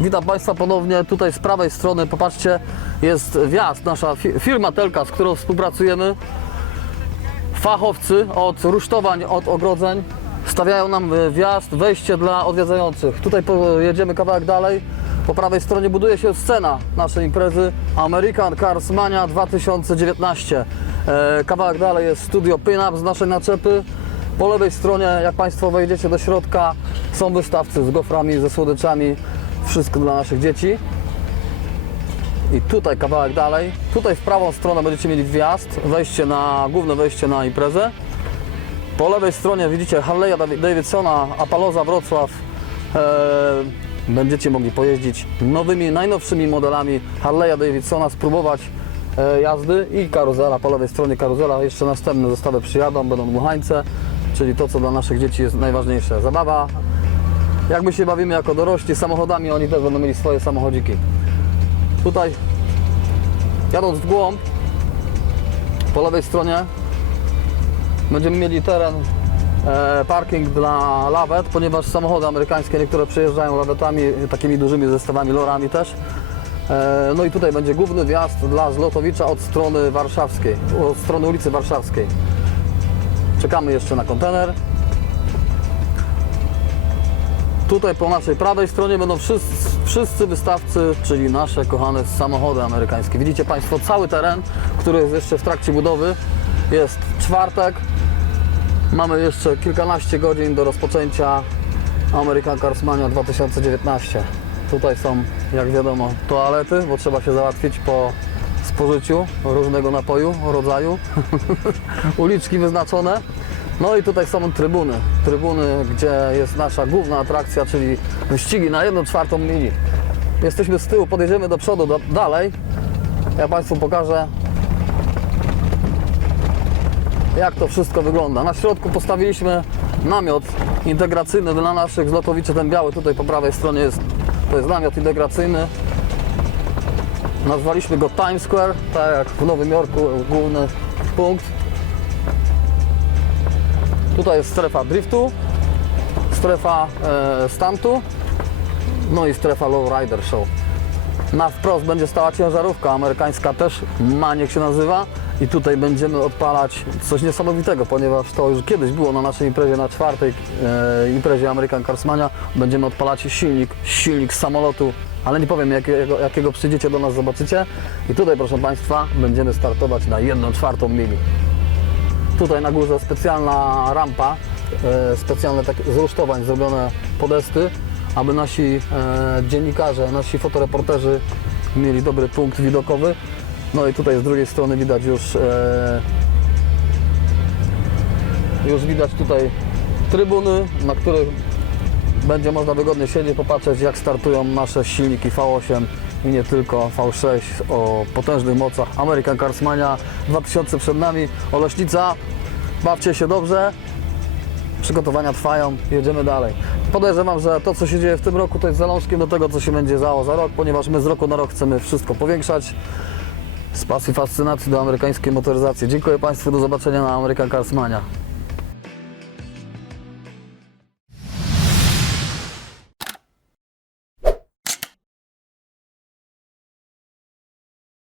Witam Państwa ponownie. Tutaj z prawej strony, popatrzcie, jest wjazd, nasza fi- firma Telka, z którą współpracujemy. Fachowcy od rusztowań, od ogrodzeń stawiają nam e, wjazd, wejście dla odwiedzających. Tutaj jedziemy kawałek dalej. Po prawej stronie buduje się scena naszej imprezy American Cars Mania 2019. E, Kawałek dalej jest studio Pin-Up z naszej naczepy. Po lewej stronie, jak Państwo wejdziecie do środka, są wystawcy z goframi, ze słodyczami. Wszystko dla naszych dzieci. I tutaj kawałek dalej. Tutaj w prawą stronę będziecie mieli wjazd, wejście na, główne wejście na imprezę. Po lewej stronie widzicie Harley'a Davi- Davidsona, Apaloza Wrocław. E, będziecie mogli pojeździć nowymi, najnowszymi modelami Harley'a Davidsona, spróbować e, jazdy i karuzela. Po lewej stronie karuzela. Jeszcze następne zestawy przyjadą, będą dmuchańce, czyli to, co dla naszych dzieci jest najważniejsze. Zabawa. Jak my się bawimy jako dorośli samochodami, oni też będą mieli swoje samochodziki. Tutaj jadąc w głąb, po lewej stronie będziemy mieli teren, e, parking dla lawet, ponieważ samochody amerykańskie niektóre przyjeżdżają lawetami, takimi dużymi zestawami, lorami też. E, no i tutaj będzie główny wjazd dla Zlotowicza od strony warszawskiej, od strony ulicy Warszawskiej. Czekamy jeszcze na kontener. Tutaj po naszej prawej stronie będą wszyscy, wszyscy wystawcy, czyli nasze kochane samochody amerykańskie. Widzicie Państwo cały teren, który jest jeszcze w trakcie budowy. Jest czwartek. Mamy jeszcze kilkanaście godzin do rozpoczęcia American Cars Mania 2019. Tutaj są, jak wiadomo, toalety, bo trzeba się załatwić po spożyciu różnego napoju, rodzaju. Uliczki wyznaczone. No i tutaj są trybuny. Trybuny, gdzie jest nasza główna atrakcja, czyli wyścigi na 1 czwartą mili. Jesteśmy z tyłu, podjedziemy do przodu, do, dalej. Ja Państwu pokażę, jak to wszystko wygląda. Na środku postawiliśmy namiot integracyjny dla naszych zlotowiczy. Ten biały tutaj po prawej stronie jest, to jest namiot integracyjny. Nazwaliśmy go Times Square, tak jak w Nowym Jorku, główny punkt. Tutaj jest strefa driftu, strefa e, stuntu, no i strefa lowrider show. Na wprost będzie stała ciężarówka amerykańska też, Maniek się nazywa i tutaj będziemy odpalać coś niesamowitego, ponieważ to już kiedyś było na naszej imprezie, na czwartej e, imprezie American Carsmania. Będziemy odpalać silnik, silnik samolotu, ale nie powiem jakiego, jakiego przyjdziecie do nas, zobaczycie. I tutaj proszę Państwa, będziemy startować na 1 czwartą mili. Tutaj na górze specjalna rampa, e, specjalne takie z rusztowań zrobione podesty, aby nasi e, dziennikarze, nasi fotoreporterzy mieli dobry punkt widokowy. No i tutaj z drugiej strony widać już e, już widać tutaj trybuny, na których będzie można wygodnie siedzieć, popatrzeć jak startują nasze silniki V8 i nie tylko V6 o potężnych mocach. American Cars Mania 2000 przed nami, Oleśnica, bawcie się dobrze, przygotowania trwają, jedziemy dalej. Podejrzewam, że to co się dzieje w tym roku to jest zalążkiem do tego co się będzie działo za rok, ponieważ my z roku na rok chcemy wszystko powiększać z pasji fascynacji do amerykańskiej motoryzacji. Dziękuję Państwu, do zobaczenia na American Cars Mania.